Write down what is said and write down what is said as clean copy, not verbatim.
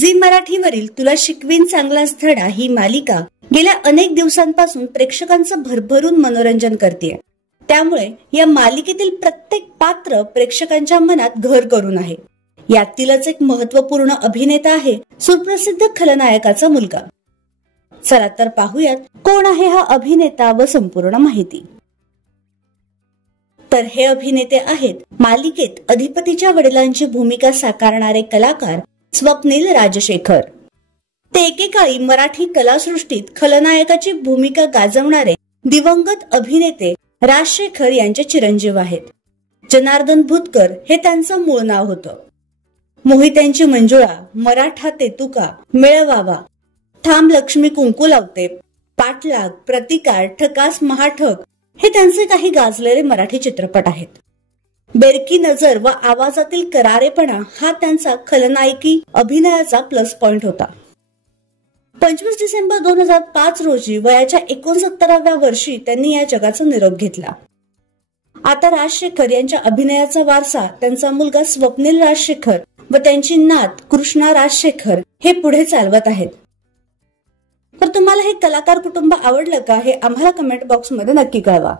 Zee मराठीवरील तुला शिकवीन चांगलाच धडा ही मालिका गेल्या अनेक दिवसांपासून प्रेक्षकांचं भरभरून मनोरंजन करतेय। त्यामुळे या मालिकेतील प्रत्येक पात्र प्रेक्षकांच्या मनात घर करून आहे। यातीलच एक महत्त्वपूर्ण अभिनेता आहे सुप्रसिद्ध खलनायकाचा मुलगा। चला तर पाहूयात कोण आहे हा अभिनेता व संपूर्ण माहिती। तर हे अभिनेते आहेत मालिकेत अधिपतीच्या वडिलांची भूमिका साकारणारे कलाकार स्वप्नील राजशेखर। ते एकेकाळी मराठी कलासृष्टीत खलनायकाची भूमिका गाजवणारे दिवंगत अभिनेते राजशेखर यांचे चिरंजीव आहेत। जनार्दन भूतकर हे त्यांचं मूळ नाव होतं। मोहित्यांची मंजुळा, मराठा तेतुका, मेळवावा, थांब लक्ष्मी कुंकू लावते, पाठलाग, प्रतिकार, ठकास महाठक हे त्यांचे काही गाजलेले मराठी चित्रपट आहेत। बेरकी नजर व आवाजातील करारेपणा हा त्यांचा खलनायकी अभिनयाचा प्लस पॉइंट होता। 25 डिसेंबर 2005 रोजी वयाच्या 69व्या वर्षी त्यांनी या जगाचा निरोप घेतला। आता राजशेखर यांच्या अभिनयाचा वारसा त्यांचा मुलगा स्वप्नील राजशेखर व त्यांची नात कृष्णा राजशेखर हे पुढे चालवत आहेत। तर तुम्हाला हे कलाकार कुटुंब आवडलं का हे आम्हाला कमेंट बॉक्स मध्ये नक्की कळवा।